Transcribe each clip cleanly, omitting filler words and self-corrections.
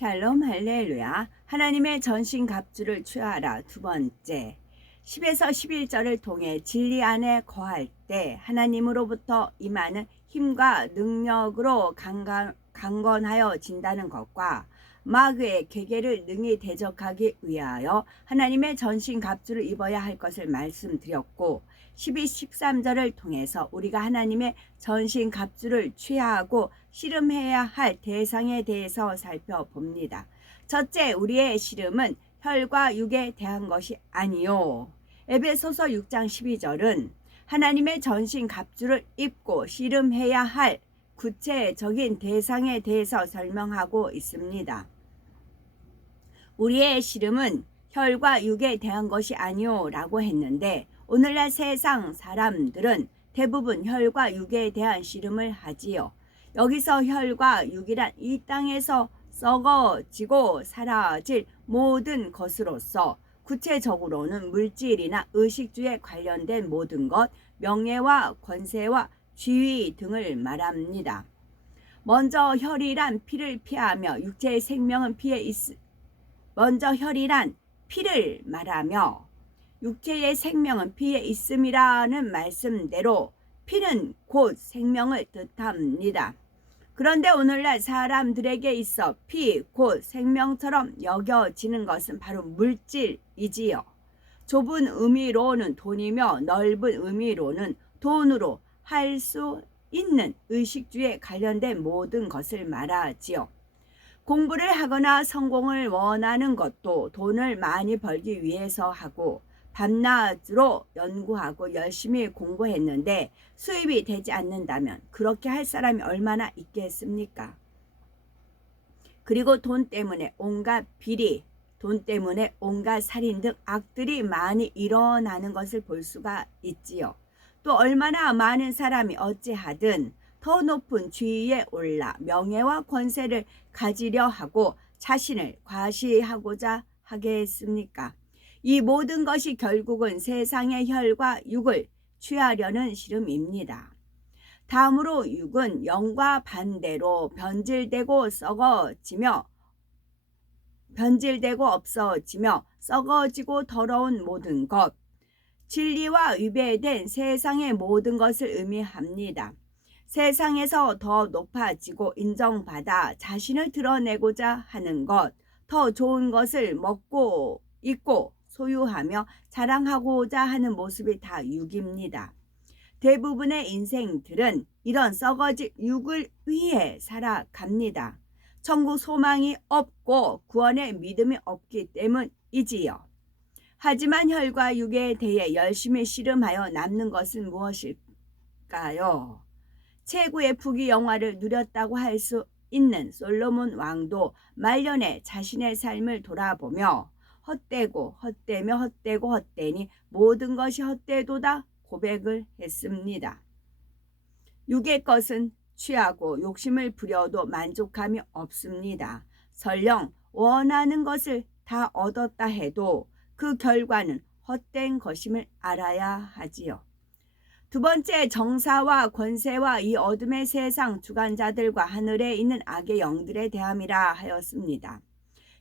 샬롬 할렐루야. 하나님의 전신 갑주를 취하라. 두 번째, 10에서 11절을 통해 진리 안에 거할 때 하나님으로부터 임하는 힘과 능력으로 강건하여 진다는 것과 마귀의 계계를 능히 대적하기 위하여 하나님의 전신 갑주를 입어야 할 것을 말씀드렸고, 12, 13절을 통해서 우리가 하나님의 전신 갑주를 취하고 씨름해야 할 대상에 대해서 살펴봅니다. 첫째, 우리의 씨름은 혈과 육에 대한 것이 아니요. 에베소서 6장 12절은 하나님의 전신 갑주를 입고 씨름해야 할 구체적인 대상에 대해서 설명하고 있습니다. 우리의 씨름은 혈과 육에 대한 것이 아니요 라고 했는데, 오늘날 세상 사람들은 대부분 혈과 육에 대한 씨름을 하지요. 여기서 혈과 육이란 이 땅에서 썩어지고 사라질 모든 것으로서 구체적으로는 물질이나 의식주에 관련된 모든 것, 명예와 권세와 지위 등을 말합니다. 먼저 혈이란 피를 피하며 육체의 생명은 먼저 혈이란 피를 말하며 육체의 생명은 피에 있음이라는 말씀대로 피는 곧 생명을 뜻합니다. 그런데 오늘날 사람들에게 있어 피, 곧 생명처럼 여겨지는 것은 바로 물질이지요. 좁은 의미로는 돈이며 넓은 의미로는 돈으로 할 수 있는 의식주에 관련된 모든 것을 말하지요. 공부를 하거나 성공을 원하는 것도 돈을 많이 벌기 위해서 하고, 밤낮으로 연구하고 열심히 공부했는데 수입이 되지 않는다면 그렇게 할 사람이 얼마나 있겠습니까? 그리고 돈 때문에 온갖 비리, 돈 때문에 온갖 살인 등 악들이 많이 일어나는 것을 볼 수가 있지요. 또 얼마나 많은 사람이 어찌하든 더 높은 지위에 올라 명예와 권세를 가지려 하고 자신을 과시하고자 하겠습니까? 이 모든 것이 결국은 세상의 혈과 육을 취하려는 씨름입니다. 다음으로 육은 영과 반대로 변질되고 없어지며 썩어지고 더러운 모든 것, 진리와 위배된 세상의 모든 것을 의미합니다. 세상에서 더 높아지고 인정받아 자신을 드러내고자 하는 것, 더 좋은 것을 먹고 입고 소유하며 자랑하고자 하는 모습이 다 육입니다. 대부분의 인생들은 이런 썩어질 육을 위해 살아갑니다. 천국 소망이 없고 구원의 믿음이 없기 때문이지요. 하지만 혈과 육에 대해 열심히 씨름하여 남는 것은 무엇일까요? 최고의 부귀영화를 누렸다고 할 수 있는 솔로몬 왕도 말년에 자신의 삶을 돌아보며 헛되고 헛되며 헛되고 헛되니 모든 것이 헛되도다 고백을 했습니다. 육의 것은 취하고 욕심을 부려도 만족함이 없습니다. 설령 원하는 것을 다 얻었다 해도 그 결과는 헛된 것임을 알아야 하지요. 두 번째, 정사와 권세와 이 어둠의 세상 주관자들과 하늘에 있는 악의 영들에 대함이라 하였습니다.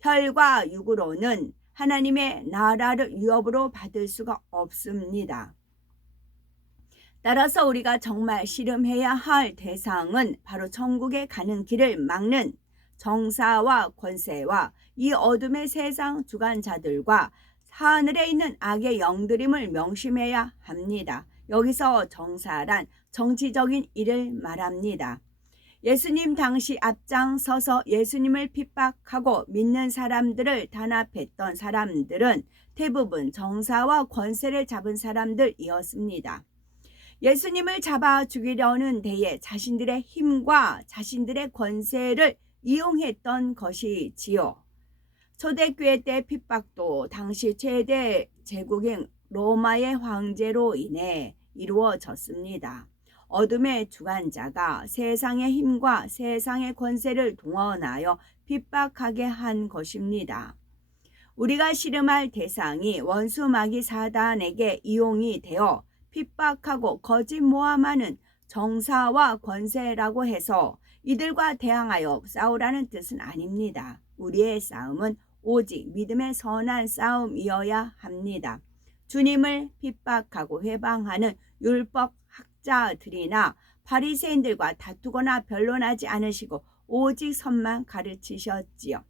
혈과 육으로는 하나님의 나라를 위협으로 받을 수가 없습니다. 따라서 우리가 정말 씨름해야 할 대상은 바로 천국에 가는 길을 막는 정사와 권세와 이 어둠의 세상 주관자들과 하늘에 있는 악의 영들임을 명심해야 합니다. 여기서 정사란 정치적인 일을 말합니다. 예수님 당시 앞장서서 예수님을 핍박하고 믿는 사람들을 단합했던 사람들은 대부분 정사와 권세를 잡은 사람들이었습니다. 예수님을 잡아 죽이려는 데에 자신들의 힘과 자신들의 권세를 이용했던 것이지요. 초대교회 때 핍박도 당시 최대 제국인 로마의 황제로 인해 이루어졌습니다. 어둠의 주관자가 세상의 힘과 세상의 권세를 동원하여 핍박하게 한 것입니다. 우리가 씨름할 대상이 원수 마귀 사단에게 이용이 되어 핍박하고 거짓 모함하는 정사와 권세라고 해서 이들과 대항하여 싸우라는 뜻은 아닙니다. 우리의 싸움은 오직 믿음의 선한 싸움이어야 합니다. 주님을 핍박하고 회방하는 율법 학자들이나 바리새인들과 다투거나 변론하지 않으시고 오직 선만 가르치셨지요.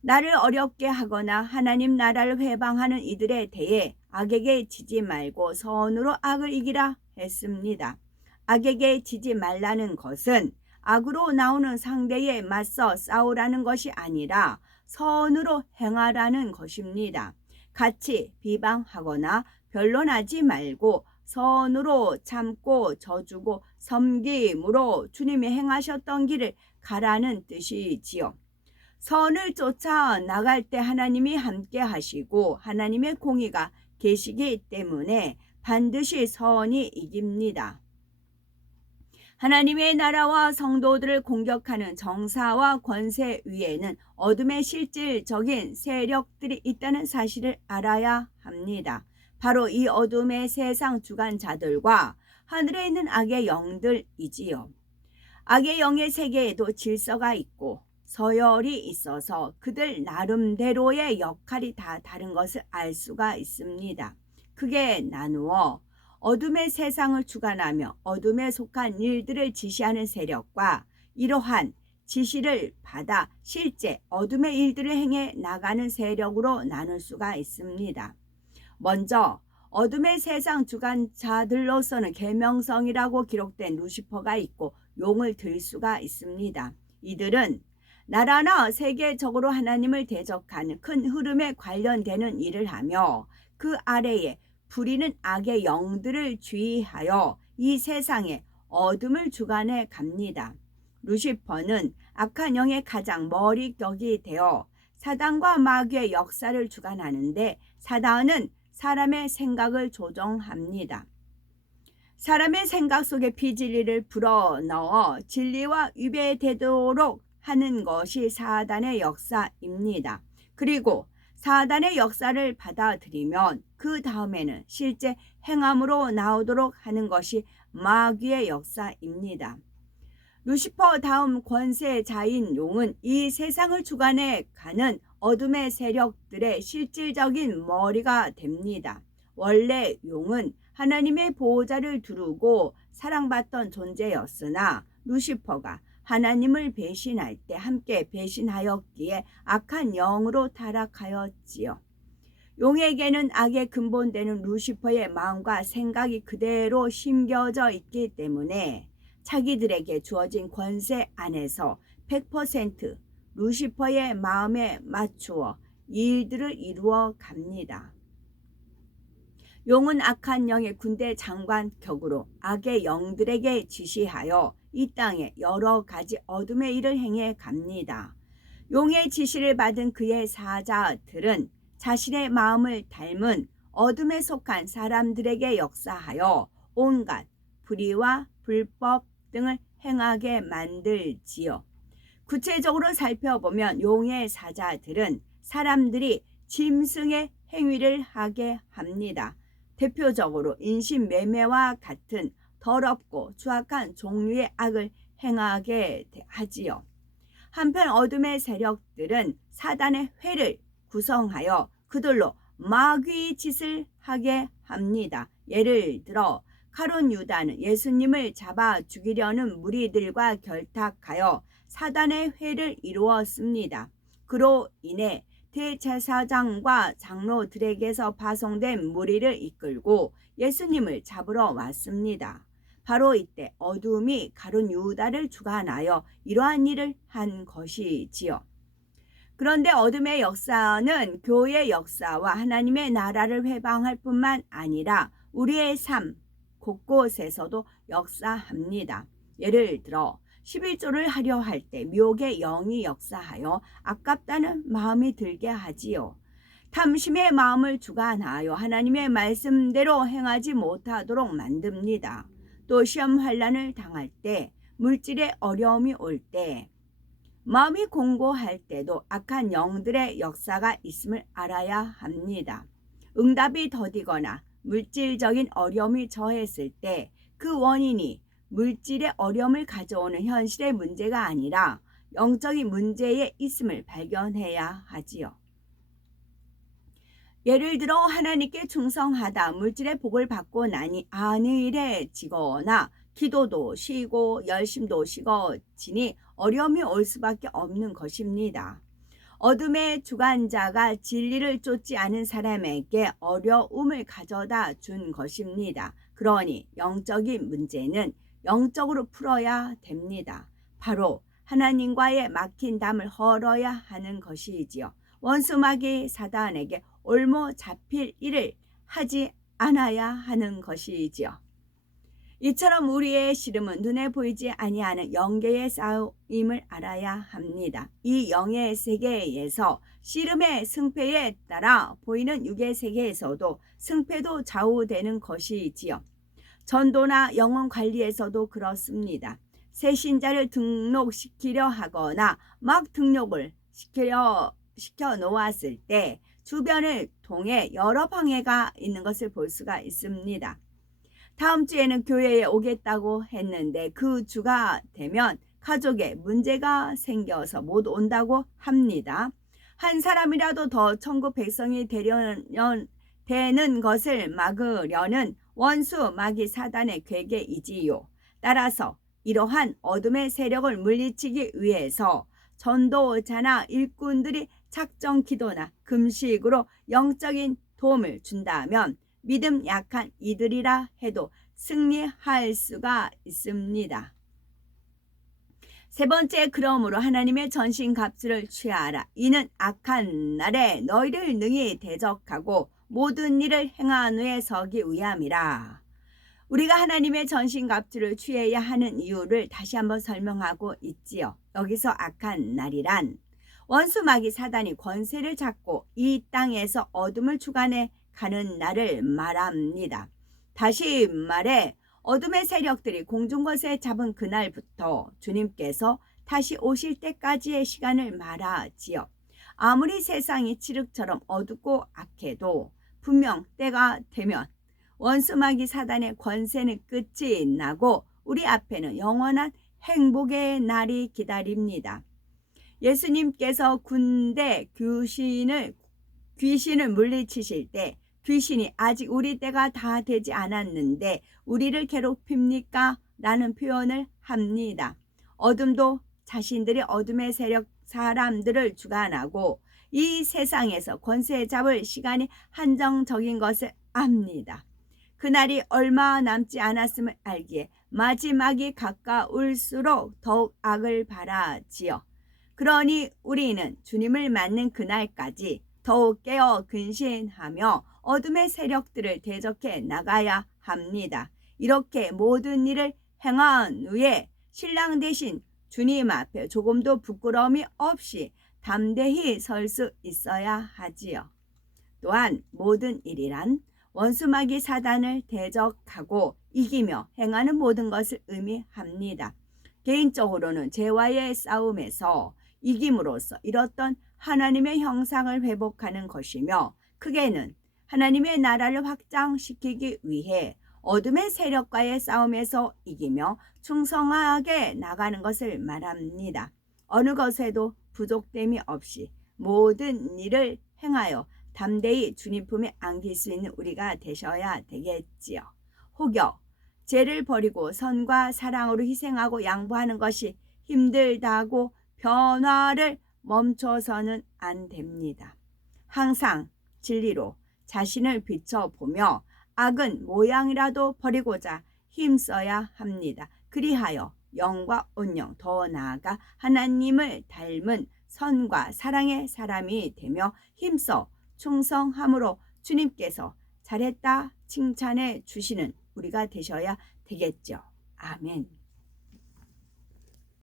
나를 어렵게 하거나 하나님 나라를 회방하는 이들에 대해 악에게 지지 말고 선으로 악을 이기라 했습니다. 악에게 지지 말라는 것은 악으로 나오는 상대에 맞서 싸우라는 것이 아니라 선으로 행하라는 것입니다. 같이 비방하거나 변론하지 말고 선으로 참고 져주고 섬김으로 주님이 행하셨던 길을 가라는 뜻이지요. 선을 쫓아 나갈 때 하나님이 함께 하시고 하나님의 공의가 계시기 때문에 반드시 선이 이깁니다. 하나님의 나라와 성도들을 공격하는 정사와 권세 위에는 어둠의 실질적인 세력들이 있다는 사실을 알아야 합니다. 바로 이 어둠의 세상 주관자들과 하늘에 있는 악의 영들이지요. 악의 영의 세계에도 질서가 있고 서열이 있어서 그들 나름대로의 역할이 다 다른 것을 알 수가 있습니다. 크게 나누어 어둠의 세상을 주관하며 어둠에 속한 일들을 지시하는 세력과 이러한 지시를 받아 실제 어둠의 일들을 행해 나가는 세력으로 나눌 수가 있습니다. 먼저 어둠의 세상 주관자들로서는 계명성이라고 기록된 루시퍼가 있고 용을 들 수가 있습니다. 이들은 나라나 세계적으로 하나님을 대적하는 큰 흐름에 관련되는 일을 하며 그 아래에 부리는 악의 영들을 주의하여 이 세상의 어둠을 주관해 갑니다. 루시퍼는 악한 영의 가장 머리격이 되어 사단과 마귀의 역사를 주관하는데 사단은 사람의 생각을 조종합니다. 사람의 생각 속에 비진리를 불어넣어 진리와 위배되도록 하는 것이 사단의 역사입니다. 그리고 사단의 역사를 받아들이면 그 다음에는 실제 행함으로 나오도록 하는 것이 마귀의 역사입니다. 루시퍼 다음 권세자인 용은 이 세상을 주관해 가는 어둠의 세력들의 실질적인 머리가 됩니다. 원래 용은 하나님의 보호자를 두르고 사랑받던 존재였으나 루시퍼가 하나님을 배신할 때 함께 배신하였기에 악한 영으로 타락하였지요. 용에게는 악의 근본되는 루시퍼의 마음과 생각이 그대로 심겨져 있기 때문에 자기들에게 주어진 권세 안에서 100% 루시퍼의 마음에 맞추어 일들을 이루어 갑니다. 용은 악한 영의 군대 장관 격으로 악의 영들에게 지시하여 이 땅에 여러 가지 어둠의 일을 행해 갑니다. 용의 지시를 받은 그의 사자들은 자신의 마음을 닮은 어둠에 속한 사람들에게 역사하여 온갖 불의와 불법 등을 행하게 만들지요. 구체적으로 살펴보면 용의 사자들은 사람들이 짐승의 행위를 하게 합니다. 대표적으로 인신매매와 같은 더럽고 추악한 종류의 악을 행하게 하지요. 한편 어둠의 세력들은 사단의 회를 구성하여 그들로 마귀의 짓을 하게 합니다. 예를 들어 가룟 유다는 예수님을 잡아 죽이려는 무리들과 결탁하여 사단의 회를 이루었습니다. 그로 인해 대제사장과 장로들에게서 파송된 무리를 이끌고 예수님을 잡으러 왔습니다. 바로 이때 어둠이 가룟 유다를 주관하여 이러한 일을 한 것이지요. 그런데 어둠의 역사는 교회의 역사와 하나님의 나라를 회방할 뿐만 아니라 우리의 삶 곳곳에서도 역사합니다. 예를 들어 11조를 하려 할 때 미혹의 영이 역사하여 아깝다는 마음이 들게 하지요. 탐심의 마음을 주관하여 하나님의 말씀대로 행하지 못하도록 만듭니다. 또 시험 환난을 당할 때, 물질의 어려움이 올 때, 마음이 공고할 때도 악한 영들의 역사가 있음을 알아야 합니다. 응답이 더디거나 물질적인 어려움이 처했을 때 그 원인이 물질의 어려움을 가져오는 현실의 문제가 아니라 영적인 문제에 있음을 발견해야 하지요. 예를 들어 하나님께 충성하다 물질의 복을 받고 나니 안일해지거나 기도도 쉬고 열심도 식어지니 어려움이 올 수밖에 없는 것입니다. 어둠의 주관자가 진리를 쫓지 않은 사람에게 어려움을 가져다 준 것입니다. 그러니 영적인 문제는 영적으로 풀어야 됩니다. 바로 하나님과의 막힌 담을 헐어야 하는 것이지요. 원수마귀 사단에게 올모 잡힐 일을 하지 않아야 하는 것이지요. 이처럼 우리의 씨름은 눈에 보이지 아니하는 영계의 싸움임을 알아야 합니다. 이 영의 세계에서 씨름의 승패에 따라 보이는 육의 세계에서도 승패도 좌우되는 것이지요. 전도나 영혼 관리에서도 그렇습니다. 새 신자를 등록시키려 하거나 막 등록을 시켜 놓았을 때 주변을 통해 여러 방해가 있는 것을 볼 수가 있습니다. 다음 주에는 교회에 오겠다고 했는데 그 주가 되면 가족에 문제가 생겨서 못 온다고 합니다. 한 사람이라도 더 천국 백성이 되는 것을 막으려는 원수 마귀 사단의 괴계이지요. 따라서 이러한 어둠의 세력을 물리치기 위해서 전도자나 일꾼들이 작정 기도나 금식으로 영적인 도움을 준다면 믿음 약한 이들이라 해도 승리할 수가 있습니다. 세 번째, 그러므로 하나님의 전신갑주를 취하라. 이는 악한 날에 너희를 능히 대적하고 모든 일을 행한 후에 서기 위함이라. 우리가 하나님의 전신갑주를 취해야 하는 이유를 다시 한번 설명하고 있지요. 여기서 악한 날이란 원수 마귀 사단이 권세를 잡고 이 땅에서 어둠을 주관해 가는 날을 말합니다. 다시 말해 어둠의 세력들이 공중권세 잡은 그날부터 주님께서 다시 오실 때까지의 시간을 말하지요. 아무리 세상이 칠흑처럼 어둡고 악해도 분명 때가 되면 원수 마귀 사단의 권세는 끝이 나고 우리 앞에는 영원한 행복의 날이 기다립니다. 예수님께서 군대 귀신을 물리치실 때 귀신이 아직 우리 때가 다 되지 않았는데 우리를 괴롭힙니까? 라는 표현을 합니다. 어둠도 자신들이 어둠의 세력 사람들을 주관하고 이 세상에서 권세 잡을 시간이 한정적인 것을 압니다. 그날이 얼마 남지 않았음을 알기에 마지막이 가까울수록 더욱 악을 바라지요. 그러니 우리는 주님을 맞는 그날까지 더욱 깨어 근신하며 어둠의 세력들을 대적해 나가야 합니다. 이렇게 모든 일을 행한 후에 신랑 대신 주님 앞에 조금도 부끄러움이 없이 담대히 설 수 있어야 하지요. 또한 모든 일이란 원수마귀 사단을 대적하고 이기며 행하는 모든 것을 의미합니다. 개인적으로는 죄와의 싸움에서 이김으로써 이뤘던 하나님의 형상을 회복하는 것이며 크게는 하나님의 나라를 확장시키기 위해 어둠의 세력과의 싸움에서 이기며 충성하게 나가는 것을 말합니다. 어느 것에도 부족됨이 없이 모든 일을 행하여 담대히 주님 품에 안길 수 있는 우리가 되셔야 되겠지요. 혹여 죄를 버리고 선과 사랑으로 희생하고 양보하는 것이 힘들다고 변화를 멈춰서는 안 됩니다. 항상 진리로 자신을 비춰보며 악은 모양이라도 버리고자 힘써야 합니다. 그리하여 영과 온영 더 나아가 하나님을 닮은 선과 사랑의 사람이 되며 힘써 충성함으로 주님께서 잘했다 칭찬해 주시는 우리가 되셔야 되겠죠. 아멘.